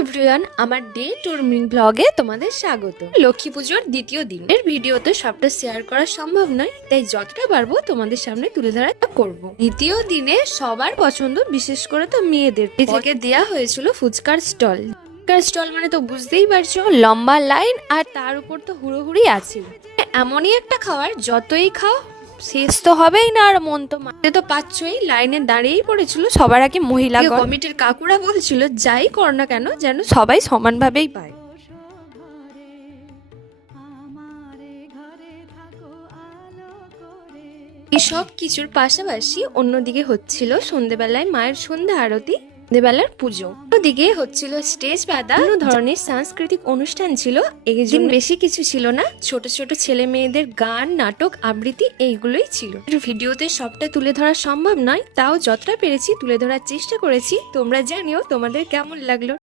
Everyone, আমার day টুরমিং ব্লগে তোমাদের স্বাগত। লক্ষ্মী পুজোর দ্বিতীয় দিনের ভিডিওতে সবটা শেয়ার করা সম্ভব নয়, তাই যতটা পারবো তোমাদের সামনে তুলে ধরা করব। দ্বিতীয় দিনে সবার পছন্দ, বিশেষ করে তো মেয়েদের থেকে দেয়া হয়েছিল ফুচকার স্টল। ফুচকার স্টল মানে তো বুঝতেই পারছো, লম্বা লাইন আর তার উপর তো হুড়োহুড়ি আছে। এমনই একটা খাবার যতই খাও শেষ তো হবেই না, আর মন তো মানতে তো পাচ্ছই। লাইনে দাঁড়িয়েই পড়েছিল সবার আগে মহিলা কমিটির কাকুরা বলছিল যাই কর না কেন যেন সবাই সমানভাবেই পায়। এসব কিছুর পাশাপাশি অন্যদিকে হচ্ছিল সন্ধ্যেবেলায় মায়ের সন্ধ্যা আরতি, সন্ধ্যেবেলার পুজো। অন্যদিকে হচ্ছিল স্টেজ বাঁধা, বিভিন্ন ধরনের সাংস্কৃতিক অনুষ্ঠান ছিল। একদিন বেশি কিছু ছিল না, ছোট ছোট ছেলে মেয়েদের গান, নাটক, আবৃত্তি এইগুলোই ছিল। ভিডিওতে সবটা তুলে ধরা সম্ভব নয়, তাও যতটা পেরেছি তুলে ধরার চেষ্টা করেছি। তোমরা জানিও তোমাদের কেমন লাগলো।